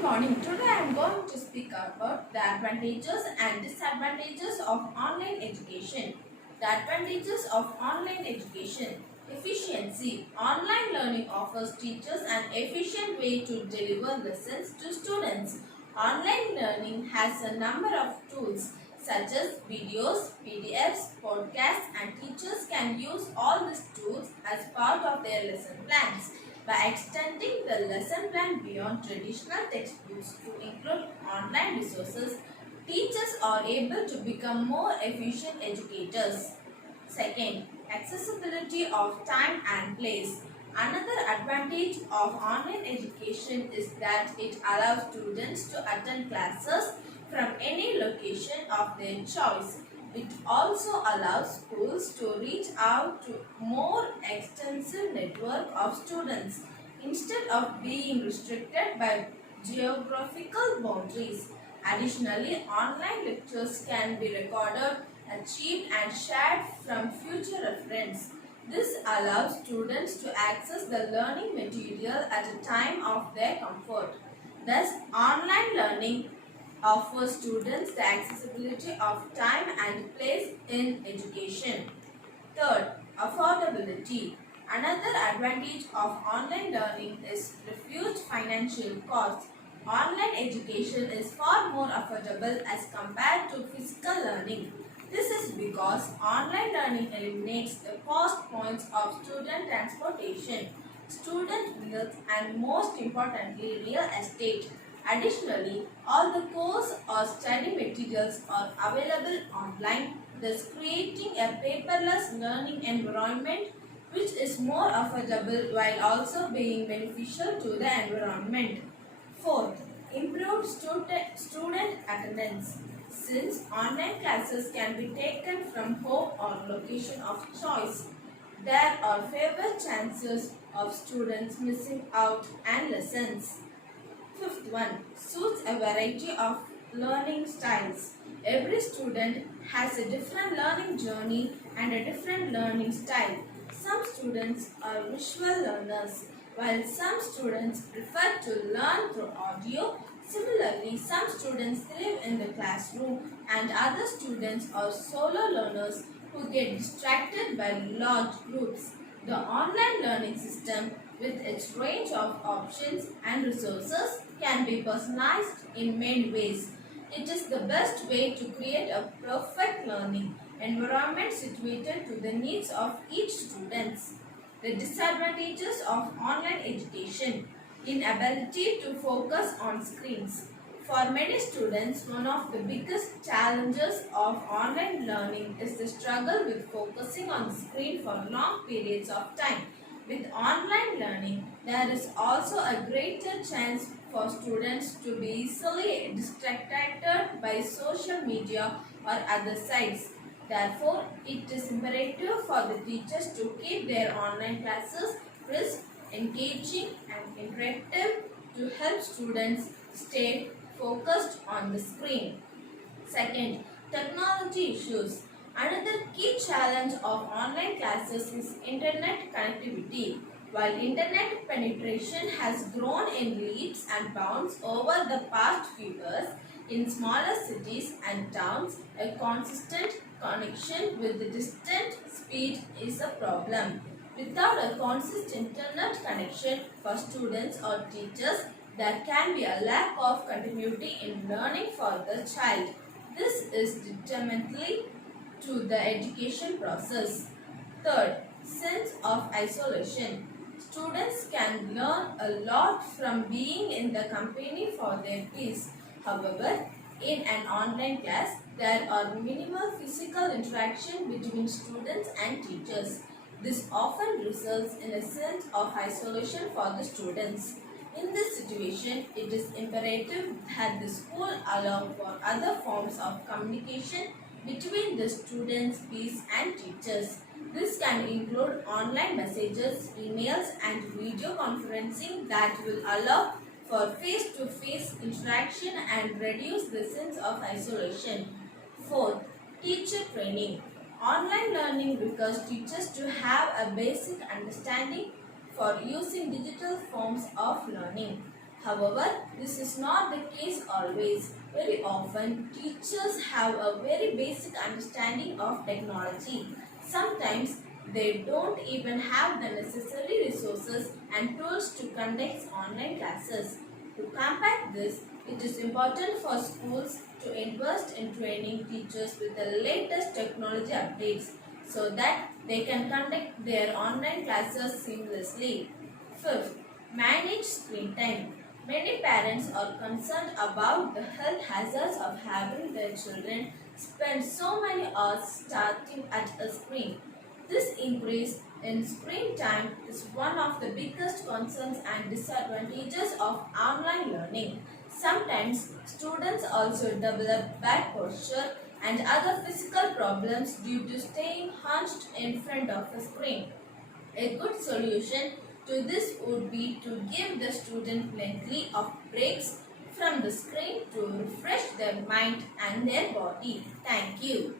Good morning. Today I am going to speak about the advantages and disadvantages of online education. The advantages of online education. Efficiency. Online learning offers teachers an efficient way to deliver lessons to students. Online learning has a number of tools such as videos, PDFs, podcasts, and teachers can use all these tools as part of their lesson plans. By extending the lesson plan beyond traditional textbooks to include online resources, teachers are able to become more efficient educators. Second, accessibility of time and place. Another advantage of online education is that it allows students to attend classes from any location of their choice. It also allows schools to reach out to more extensive network of students instead of being restricted by geographical boundaries. Additionally, online lectures can be recorded, achieved and shared from future reference. This allows students to access the learning material at a time of their comfort. Thus, online learning offers students the accessibility of time and place in education. Third, affordability. Another advantage of online learning is reduced financial costs. Online education is far more affordable as compared to physical learning. This is because online learning eliminates the cost points of student transportation, student meals, and most importantly, real estate. Additionally, all the course or study materials are available online, thus creating a paperless learning environment which is more affordable while also being beneficial to the environment. Fourth, improved student attendance. Since online classes can be taken from home or location of choice, there are fewer chances of students missing out on lessons. Fifth one, suits a variety of learning styles. Every student has a different learning journey and a different learning style. Some students are visual learners, while some students prefer to learn through audio. Similarly, some students thrive in the classroom and other students are solo learners who get distracted by large groups. The online learning system, with its range of options and resources, can be personalized in many ways. It is the best way to create a perfect learning environment situated to the needs of each student. The disadvantages of online education: inability to focus on screens. For many students, one of the biggest challenges of online learning is the struggle with focusing on the screen for long periods of time. With online learning, there is also a greater chance for students to be easily distracted by social media or other sites. Therefore, it is imperative for the teachers to keep their online classes crisp, engaging and interactive to help students stay focused on the screen. Second, technology issues. Another key challenge of online classes is internet connectivity. While internet penetration has grown in leaps and bounds over the past few years, in smaller cities and towns, a consistent connection with the distant speed is a problem. Without a consistent internet connection for students or teachers, there can be a lack of continuity in learning for the child. This is detrimental to the education process. Third, sense of isolation. Students can learn a lot from being in the company for their peace. However, in an online class, there are minimal physical interaction between students and teachers. This often results in a sense of isolation for the students. In this situation, it is imperative that the school allow for other forms of communication between the students, peers and teachers. This can include online messages, emails and video conferencing that will allow for face-to-face interaction and reduce the sense of isolation. Fourth, teacher training. Online learning requires teachers to have a basic understanding for using digital forms of learning. However, this is not the case always. Very often, teachers have a very basic understanding of technology. Sometimes, they don't even have the necessary resources and tools to conduct online classes. To combat this, it is important for schools to invest in training teachers with the latest technology updates so that they can conduct their online classes seamlessly. Fifth, manage screen time. Many parents are concerned about the health hazards of having their children spend so many hours starting at a screen. This increase in screen time is one of the biggest concerns and disadvantages of online learning. Sometimes students also develop bad posture and other physical problems due to staying hunched in front of a screen. A good solution to this would be to give the student plenty of breaks from the screen to refresh their mind and their body. Thank you.